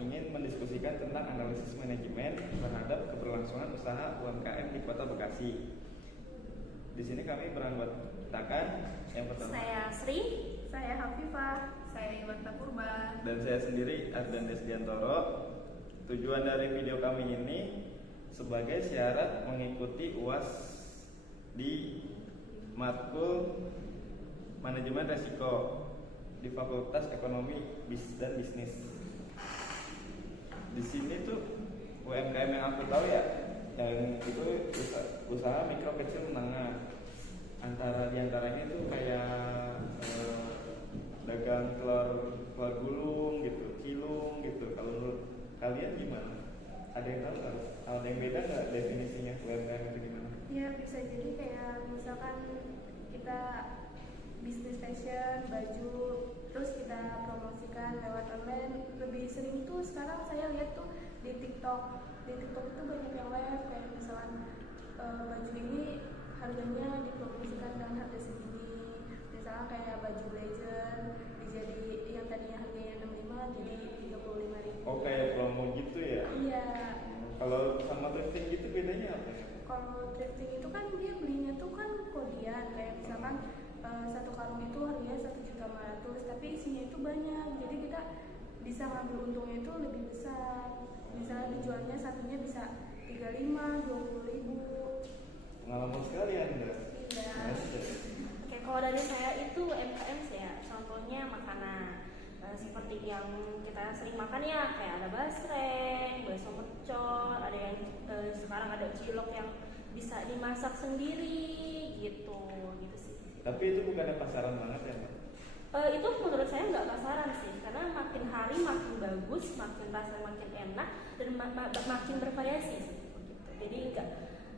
ingin mendiskusikan tentang analisis manajemen terhadap keberlangsungan usaha UMKM di Kota Bekasi. Di sini kami beranggotakan yang pertama Saya Sri, Saya Hafifah, saya Iwanta Purba, dan saya sendiri Ardan Desdiantoro. Tujuan dari video kami ini sebagai syarat mengikuti UAS di matkul Manajemen Resiko di Fakultas Ekonomi dan Bisnis. Di sini tuh UMKM yang aku tahu ya, yang itu usaha mikro kecil menengah. Diantaranya itu kayak dagang telur gulung gitu, cilung gitu. Kalau menurut kalian gimana? Ada yang tahu nggak? Ada yang beda nggak definisinya UMKM itu gimana? ya bisa jadi kayak misalkan kita bisnis fashion, baju, terus kita promosikan lewat online. Lebih sering itu sekarang saya lihat tuh di TikTok. Di TikTok itu banyak yang live kayak misalkan baju ini harganya dipromosikan dengan harga segini. Misalnya kayak baju blazer dijadi yang tadinya harganya 65 jadi 35.000. Oh, kayak promo gitu ya? Iya. Kalau sama thrifting gitu bedanya apa ya? Kalau thrifting itu kan dia belinya tuh kan kodian, kayak misalkan satu karung itu harganya 1.500.000, tapi isinya itu banyak, jadi kita bisa ngambil untungnya itu lebih besar. Misalnya dijualnya satunya bisa 35, 20.000. Pengalaman sekali Anda. Iya. Oke, kalau dari saya itu UMKM ya, contohnya makanan. Seperti yang kita sering makan ya, kayak ada basreng, bakso mercon, ada yang sekarang ada cilok yang bisa dimasak sendiri gitu sih. Tapi itu bukannya pasaran banget ya, Mbak? Itu menurut saya nggak pasaran sih, karena makin hari makin bagus, makin rasanya makin enak dan makin bervariasi sih begitu. Jadi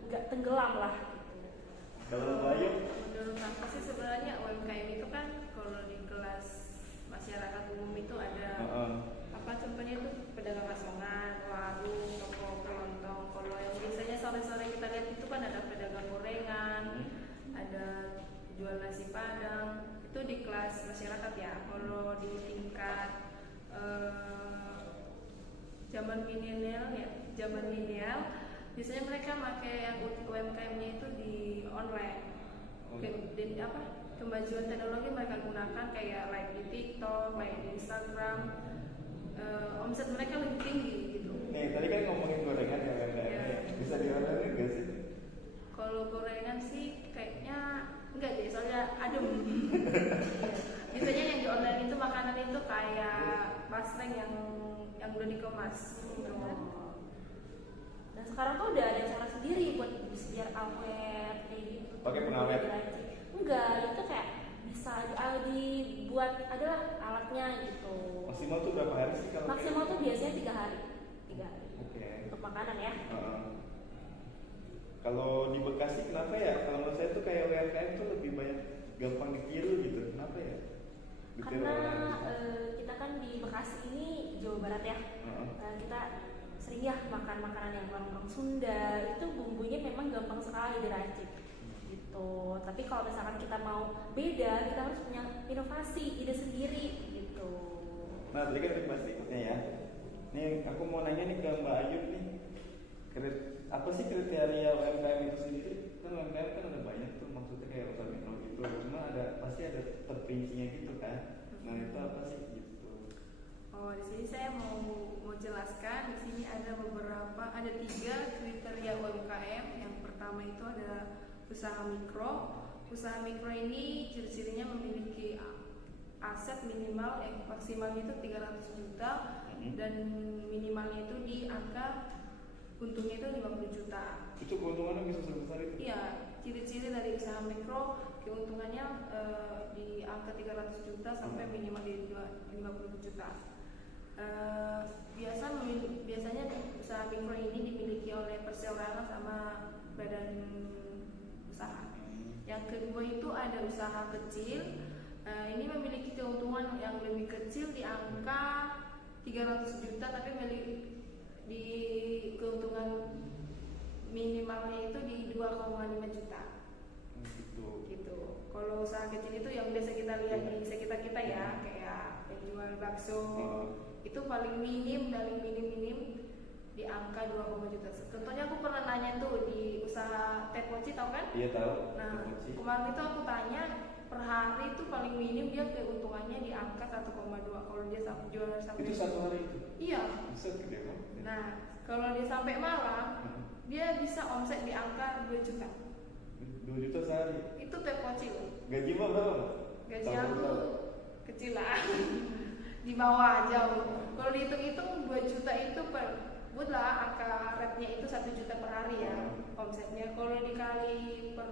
nggak tenggelam lah gitu. Kalau Bayu, Menurut aku sih sebenarnya UMKM itu kan kalau di kelas masyarakat umum itu ada apa contohnya itu pedagang asongan, warung, toko kelontong. Kalau yang biasanya sore-sore kita lihat itu kan ada pedagang gorengan, ada jual nasi padang. Itu di kelas masyarakat ya. Kalau di tingkat zaman milenial biasanya mereka pakai yang UMKM-nya itu di online. Dan kemajuan teknologi mereka gunakan kayak live di TikTok, live di Instagram. Omset mereka lebih tinggi gitu. nih tadi kan ngomongin gorengan ya UMKM, Ya. bisa diolah nggak sih? Kalau gorengan sih kayaknya enggak deh, soalnya adem. Biasanya yang di online itu makanan itu kayak basreng yang udah dikemas. Dan sekarang tuh udah ada cara sendiri buat biar awet kayak gitu. Pakai pengawet? Enggak, itu kayak bisa dibuat adalah alatnya gitu. Maksimal tuh berapa hari sih kalau? Maksimal tuh biasanya 3 hari. Oke. Untuk makanan ya. Kalau di Bekasi kenapa ya? Kalau menurut saya tuh kayak UMKM tuh lebih banyak gampang ditiru gitu. Kenapa ya? Ditiru Karena orang. kita kan di Bekasi ini Jawa Barat ya. Kita sering ya makan makanan yang orang Sunda, itu bumbunya memang gampang sekali diracik gitu. Tapi kalau misalkan kita mau beda, kita harus punya inovasi, ide sendiri gitu. Nah, tadi kan dibahas berikutnya ya. Nih, aku mau nanya nih ke Mbak Ayu nih. Apa sih kriteria UMKM itu sendiri? Kan UMKM kan ada banyak tuh, maksudnya kayak usaha mikro gitu. Cuma pasti ada terperincinya gitu kan. Nah, itu apa sih gitu? Oh, di sini saya mau jelaskan. Di sini ada 3 kriteria UMKM. Yang pertama itu ada usaha mikro. Usaha mikro ini ciri-cirinya memiliki aset minimal yang maksimalnya itu 300 juta dan minimalnya itu di angka untungnya itu 50 juta. Itu keuntungannya bisa sebesar itu? Iya, ciri-ciri dari usaha mikro keuntungannya di angka 300 juta sampai minimal di 50 juta. Biasanya usaha mikro ini dimiliki oleh perseorangan sama badan usaha. Yang kedua itu ada usaha kecil. Ini memiliki keuntungan yang lebih kecil di angka 300 juta tapi di keuntungan minimalnya itu di 2,5 juta. Gitu. Kalau usaha kecil itu yang biasa kita lihat di sekitar kita ya, kayak penjual bakso, itu paling minim di angka 2, juta. Contohnya aku pernah nanya tuh di usaha teh poci, tau kan? Iya tahu. Nah, Teh poci. kemarin itu aku tanya per hari itu paling minim dia keuntungannya di angka 1,2 kalau dia jualan sampai Itu satu hari itu. Iya. Bisa gede kan? Nah, kalau dia sampai malam dia bisa omset di angka 2 juta. 2 juta sehari. Itu teh poci loh. Gaji mau berapa? Gaji Tahu, aku tahu. kecil lah. Di bawah jauh. Kalau dihitung-hitung 2 juta itu per buatlah angka rate-nya itu 1 juta per hari ya omsetnya. Kalau dikali per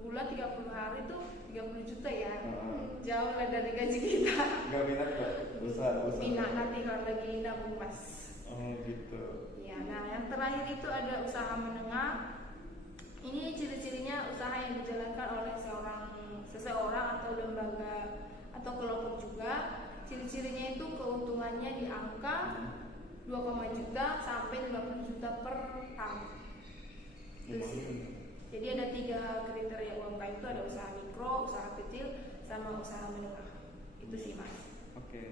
bulan 30 hari itu 30 juta ya. Jauh lah dari gaji kita. Gak minat gak? Usaha. Minat nanti kalau lagi nabung mas. Oh gitu. Ya, nah yang terakhir itu ada usaha menengah. Ini ciri-cirinya usaha yang dijalankan oleh seseorang atau lembaga atau kelompok juga. Ciri-cirinya itu keuntungannya di angka 2, juta sampai 50 juta per tahun. Jadi ada 3 kriteria UMKM itu, ada usaha mikro, usaha kecil, sama usaha menengah. Itu sih mas. Oke.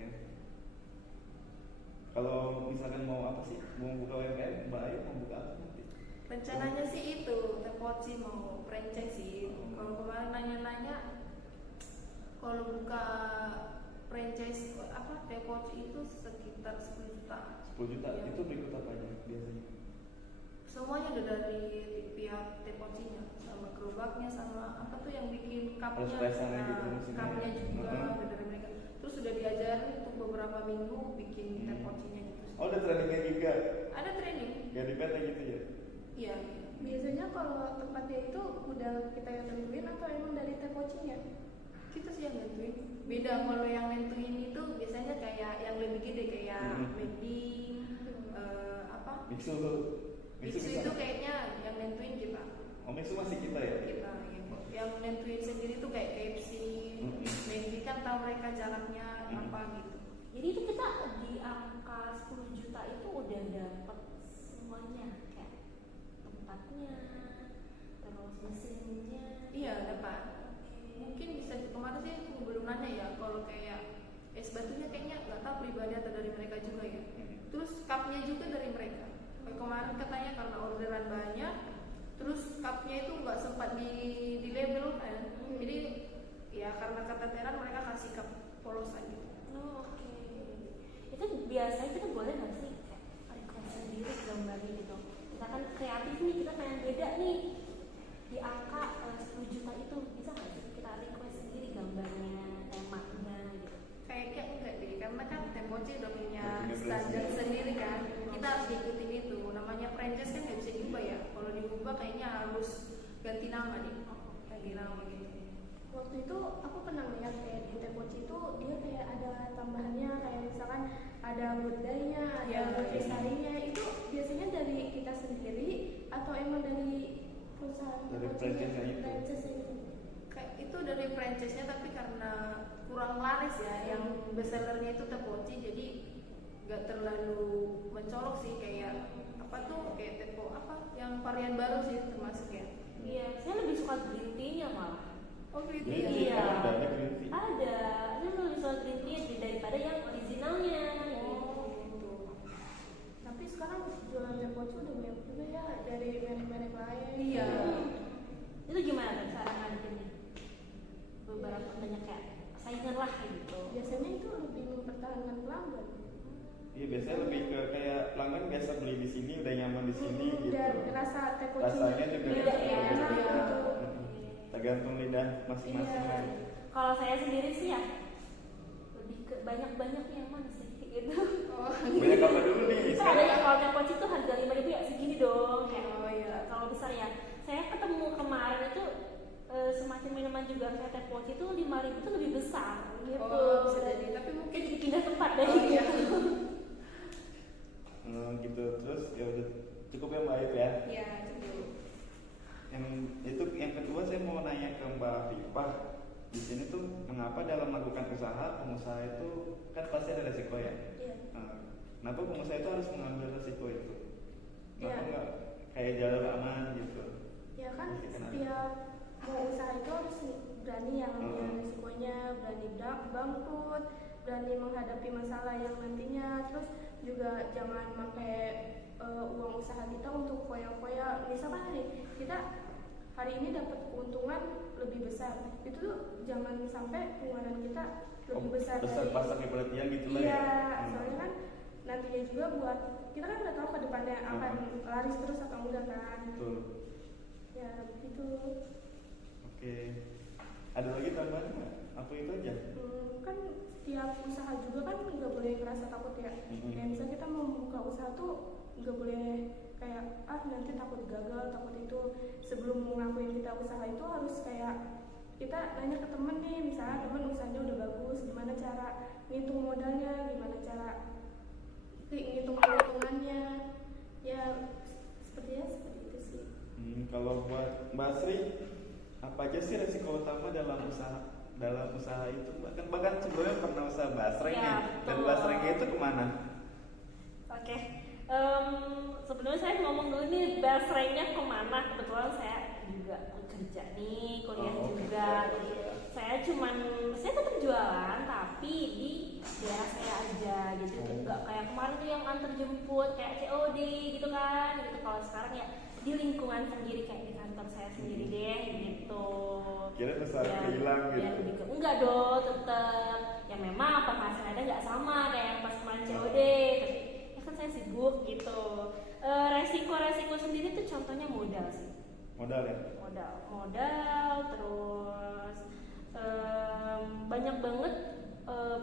Kalau misalkan mau apa sih? Mau buka UMKM, Mbak Ayu mau buka apa nanti? Rencananya sih itu, teh poci mau franchise sih. Kalau kemarin nanya-nanya, kalau buka franchise apa teh poci itu sekitar 10 juta. 10 juta. Ya. Itu berikut apa aja biasanya? Semuanya udah dari pihak teh pocinya, sama gerobaknya, sama apa tuh yang bikin cupnya, Press-pressannya gitu maksudnya. cupnya juga Mm-hmm. udah dari mereka. Terus sudah diajarin untuk beberapa minggu bikin teh pocinya gitu. Oh, ada trainingnya juga. Ada training. Gak di PT gitu ya? Iya. Biasanya kalau tempatnya itu udah kita yang tentuin atau emang dari teh pocinya? Kita sih yang nentuin. Beda kalau yang nentuin itu biasanya kayak yang lebih gede kayak wedding, apa? Mixu tuh. Mixu bisa. itu kayaknya yang nentuin kita. Oh, Mixu masih kita ya? Kita gitu. Yang nentuin sendiri tuh kayak KFC, McD kan tahu mereka jaraknya apa gitu. Jadi itu kita di angka 10 juta itu udah dapat semuanya, kayak tempatnya, terus mesinnya. Iya dapat. Mungkin bisa kemarin sih aku belum nanya ya, kalau kayak es batunya kayaknya nggak tahu pribadi atau dari mereka juga ya. Terus cupnya juga dari mereka. Kayak kemarin katanya karena orderan banyak, terus cupnya itu nggak sempat di label kan. Jadi ya karena keteteran mereka kasih cup polosan gitu. Oh, oke. Itu biasanya kita boleh nggak sih kayak request sendiri gambarnya gitu? Kita kan kreatif nih, kita pengen beda nih di angka 10 juta itu, bisa nggak sih kita request sendiri gambarnya, temanya gitu? Kayaknya enggak deh, karena kan teh poci udah punya Udah punya standar prinsip. sendiri kan. Kita harus diikutin itu. Namanya franchise kan nggak bisa diubah ya. Kalau diubah kayaknya harus ganti nama nih. Ganti nama gitu. Waktu itu aku pernah lihat kayak di teh poci itu dia kayak ada tambahannya, kayak misalkan ada gudainya, ada Ya, nutrisarinya. Itu biasanya dari kita sendiri atau emang dari perusahaan Dari teh pocinya? franchise-nya itu. Franchise itu. Kayak itu dari franchise-nya tapi karena kurang laris ya, yang bestsellernya itu teh poci, jadi nggak terlalu mencolok sih kayak apa tuh kayak tepo apa yang varian baru sih termasuk ya. Iya, saya lebih suka green tea-nya malah. Oh gitu Jadi ya. Iya. ada green tea. Ada, saya lebih suka green tea daripada yang originalnya. Oh gitu. Tapi sekarang jualan teh poci udah banyak juga ya dari merek-merek lain. Iya. Itu gimana kan cara ngadepinnya? Beberapa banyak kayak saingan lah gitu. Biasanya itu lebih mempertahankan pelanggan. Iya, biasanya lebih ke kayak pelanggan biasa beli di sini udah nyaman di sini gitu. Dan rasa teh pocinya Rasanya juga beda ya. enak Iya. gitu. Tergantung lidah masing-masing. Iya. Kalau saya sendiri sih ya lebih ke banyak-banyak yang mana sih gitu. Oh. Banyak apa dulu nih? Itu ada yang kalau teh poci itu harga 5.000 ya segini dong. Kayak Oh, iya. kalau besar ya. Saya ketemu kemarin itu semacam minuman juga kayak teh poci itu 5.000 itu lebih besar gitu. Oh, bisa jadi. Tapi mungkin Mungkin pindah tempat deh Oh, iya. gitu. Gitu. Terus ya udah cukup ya Mbak Ayu ya. ya cukup. Yang kedua saya mau nanya ke Mbak Fifah. Di sini tuh mengapa dalam melakukan usaha pengusaha itu kan pasti ada resiko ya. Iya. Kenapa pengusaha itu harus mengambil resiko itu? Kenapa Iya. nggak kayak jalur aman gitu? Ya kan Pasti kan ada. setiap mau usaha itu harus berani yang ambil risikonya, berani bangkrut, berani menghadapi masalah yang nantinya. Terus juga jangan pakai uang usaha kita untuk foya-foya. Misalkan nih kita hari ini dapat keuntungan lebih besar, itu tuh jangan sampai pengeluaran kita lebih besar dari pasang penelitian gitu lah iya, ya. soalnya kan nantinya juga buat kita kan nggak tahu ke depannya akan laris terus atau enggak kan. Betul. Ya gitu. Oke. Ada lagi tambahan nggak? Apa itu aja? Kan setiap usaha juga kan nggak boleh ngerasa takut ya. Kayak misalnya kita mau buka usaha tuh nggak boleh kayak nanti takut gagal, takut itu. Sebelum ngelakuin kita usaha itu harus kayak kita nanya ke temen nih, misalnya temen usahanya udah bagus, gimana cara ngitung modalnya, gimana cara ngitung keuntungannya, ya seperti itu sih. Kalau buat Mbak Sri, apa aja sih resiko utama dalam usaha itu? Bahkan sebelumnya pernah usaha basreng ya, dan basrengnya itu kemana? Oke. Sebenarnya saya ngomong dulu nih basrengnya kemana. Kebetulan saya juga kerja nih, kuliah juga. Jadi saya tetap jualan tapi di daerah saya aja gitu. Enggak kayak kemarin tuh yang antar jemput kayak COD gitu kan. Gitu. Kalau sekarang ya di lingkungan sendiri kayak di kantor saya sendiri deh gitu. Kira besar hilang gitu. Enggak dong, tetap. Ya memang penghasilannya nggak sama kayak yang pas kemarin COD. Kan saya sibuk gitu. Resiko sendiri tuh contohnya modal sih. Modal ya? Modal terus banyak banget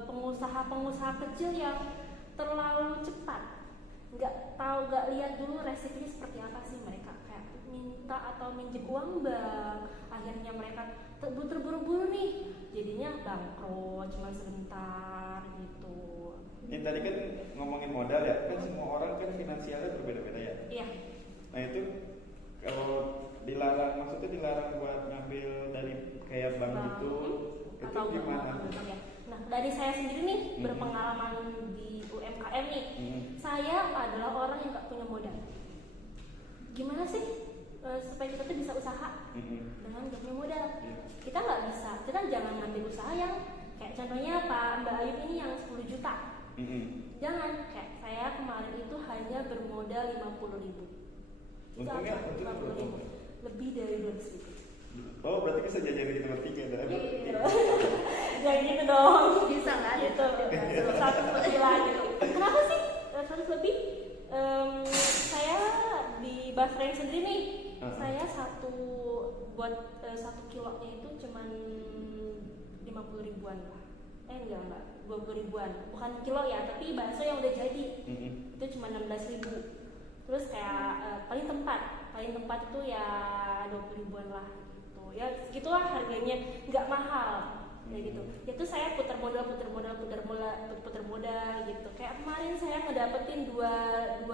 pengusaha kecil yang terlalu cepat. Nggak lihat dulu resikonya seperti apa sih. Mereka kayak minta atau minjem uang bank, akhirnya mereka terburu-buru nih, jadinya bangkrut cuma sebentar gitu. Ini tadi kan ngomongin modal ya, kan semua orang kan finansialnya berbeda-beda ya. Iya. Nah itu kalau maksudnya dilarang buat ngambil dari kayak bank gitu, itu atau gimana? Ya. Nah dari saya sendiri nih berpengalaman di UMKM nih, saya adalah orang yang nggak punya modal. Gimana sih supaya kita tuh bisa usaha dengan nggak punya modal? Kita nggak bisa, kita jangan ngambil usaha yang kayak contohnya Mbak Ayu ini yang 10 juta. Jangan, kayak saya kemarin itu hanya bermodal 50.000. Untungnya lebih dari 200.000. Oh berarti bisa jajan di tempat 3 dah. Jangan gitu dong. Bisa lah gitu. 100 lebih lah gitu. Kenapa sih 100 lebih? Saya di basreng sendiri nih. Saya buat 1 kilonya itu cuman 50 ribuan lah. Enggak 20 ribuan. Bukan kilo ya, tapi bakso yang udah jadi. Itu cuma 16.000. Terus kayak paling tempat itu ya 20 ribuan lah gitu. Ya segitulah harganya, nggak mahal kayak gitu. Itu saya putar modal gitu. Kayak kemarin saya ngedapetin 200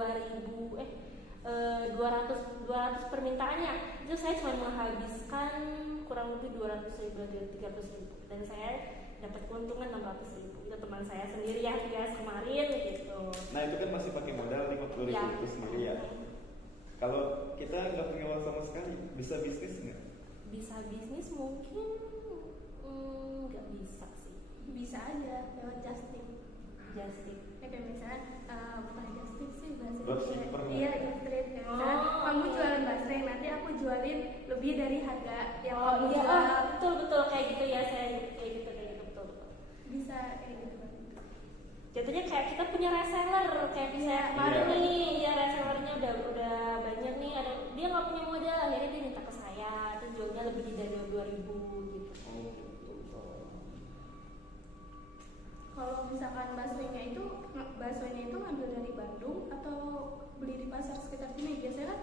permintaannya. Itu saya cuma menghabiskan kurang lebih 200.000 300.000 dan saya dapat keuntungan 600.000. Itu teman saya sendiri yang hias kemarin gitu. Nah itu kan masih pakai modal 50.000 itu sendiri ya. Kalau kita nggak punya uang sama sekali, bisa bisnis nggak? Bisa bisnis mungkin nggak bisa sih. Bisa aja lewat just tip. Ya Kayak misalnya bukan just tip sih Dropshipper. Iya just tip. Kayak misalnya kamu jualan basreng, nanti aku jualin lebih dari harga yang kamu jual. Betul kayak gitu ya, saya kayak gitu betul. Bisa kayak gitu. Jatuhnya kayak kita punya reseller, kayak saya kemarin nih, ya resellernya udah banyak nih, dia nggak punya modal, akhirnya dia minta ke saya, terus jualnya lebih dari 2.000 gitu. Kalau misalkan baksonya itu ngambil dari Bandung atau beli di pasar sekitar sini? Biasanya kan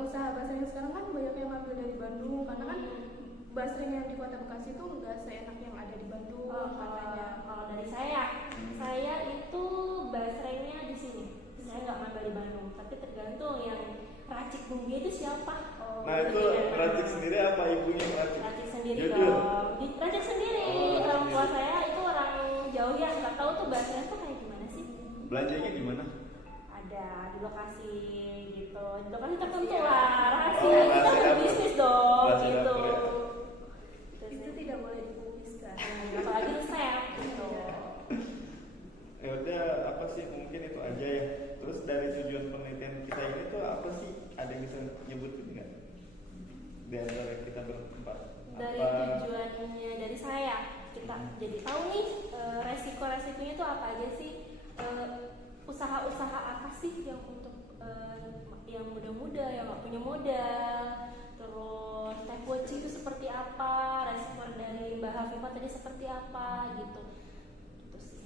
usaha baksonya sekarang kan banyak yang ngambil dari Bandung, karena kan basreng yang di Kota Bekasi itu nggak seenak yang ada di Bandung katanya. Kalau dari saya itu basrengnya di sini. Saya nggak ngambil di Bandung, tapi tergantung yang racik bumbunya itu siapa. Nah itu racik sendiri apa ibunya racik? Racik sendiri dong. Racik sendiri. Orang tua saya itu orang jauh yang nggak tahu tuh basreng tuh kayak gimana sih. Belanjanya gimana? Ada di lokasi gitu. Di lokasi tertentu lah. Rahasia kita berbisnis dong gitu. Itu tidak boleh dipubliskan. Apalagi resep gitu. nyebutin nggak di antara kita berempat? Dari Apa? tujuannya dari saya kita jadi tahu nih resiko-resikonya itu apa aja sih, usaha-usaha apa sih yang untuk yang muda-muda yang nggak punya modal, terus Typewochi itu seperti apa, respon dari Mbak Hafifah tadi seperti apa gitu sih.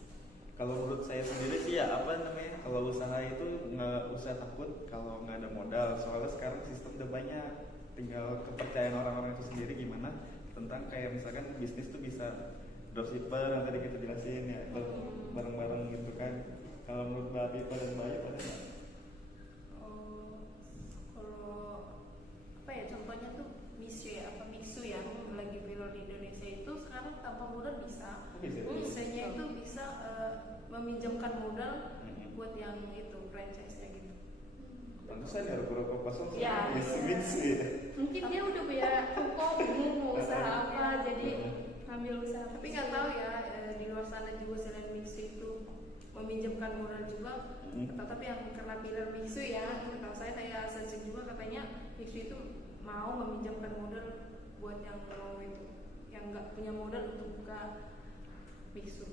Kalau menurut saya sendiri sih ya apa namanya, kalau usaha itu nggak usah takut kalau nggak ada modal, soalnya sekarang sistem udah banyak, tinggal kepercayaan orang-orang itu sendiri gimana tentang kayak misalkan bisnis tuh bisa dropshipper yang tadi kita jelasin ya, bareng-bareng gitu kan. Kalau menurut Mbak Hafifah dan Mbak Ayu ada nggak? Kalau apa ya, contohnya tuh Mixu ya lagi viral di Indonesia itu sekarang tanpa modal bisa. Bisanya itu bisa meminjamkan modal buat yang itu franchise-nya gitu. Pantesan ya rokok-rokok kosong Ya. Mitsu ya. Mungkin dia udah punya toko bingung mau usaha apa, jadi ambil usaha. Tapi nggak tahu ya, di luar sana juga selain Mixu itu meminjamkan modal juga. Tetapi yang karena pilar Mixu ya, setahu saya searching juga katanya Mixu itu mau meminjamkan modal buat yang mau itu, yang nggak punya modal untuk buka Mixu.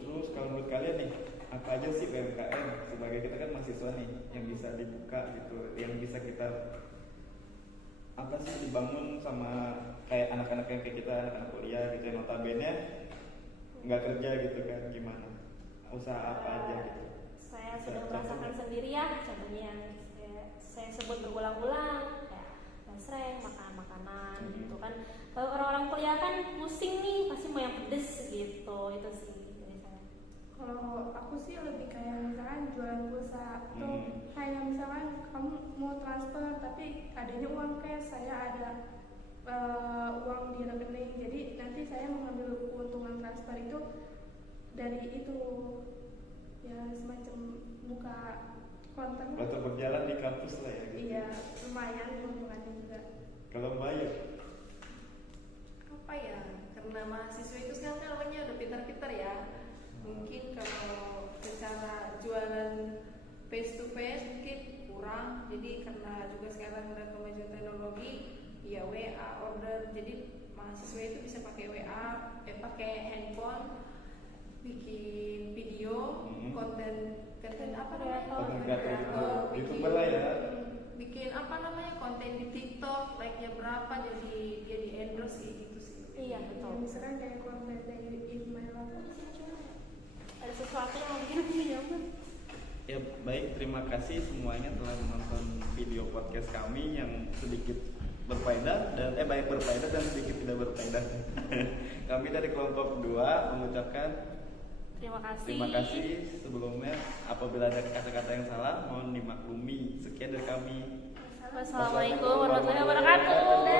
Terus kalau menurut kalian nih, apa aja sih UMKM sebagai kita kan mahasiswa nih yang bisa dibuka gitu, yang bisa kita apa sih dibangun sama kayak anak-anak yang kayak kita, anak-anak kuliah gitu yang notabene nggak kerja gitu kan, gimana usaha apa aja gitu? Saya sudah merasakan sendiri ya, contohnya yang saya sebut berulang-ulang kayak basreng, makanan-makanan gitu kan. Kalau orang-orang kuliah kan pusing nih, pasti mau yang pedes gitu, itu sih dari saya. Kalau aku sih lebih kayak misalkan jualan pulsa atau kayak misalkan kamu mau transfer tapi adanya uang cash, saya ada uang di rekening, jadi nanti saya mengambil keuntungan transfer itu dari itu, ya semacam buka konten. Waktu berjalan di kampus lah ya gitu. Iya, lumayan keuntungannya juga. Kalau Mbak Ayu, Apa ya, karena mahasiswa itu sekarang kan orangnya udah pintar-pintar ya. Mungkin kalau secara jualan face to face mungkin kurang. Jadi karena juga sekarang udah kemajuan teknologi, ya WA order. Jadi mahasiswa itu bisa pakai WA, pakai handphone, bikin video, konten apa namanya? konten kreator itu, bikin- YouTuber lah ya. bikin apa namanya, konten di TikTok, like-nya berapa, jadi dia di endorse gitu sih. Iya Ya, betul. misalkan kayak konten dari In My Life. Ada sesuatu yang bikin aku nyaman. Ya baik, terima kasih semuanya telah menonton video podcast kami yang sedikit berfaedah dan baik berfaedah dan sedikit tidak berfaedah. Kami dari kelompok 2 mengucapkan terima kasih sebelumnya. Apabila ada kata-kata yang salah mohon dimaklumi. Sekian dari kami. Wassalamualaikum warahmatullahi wabarakatuh.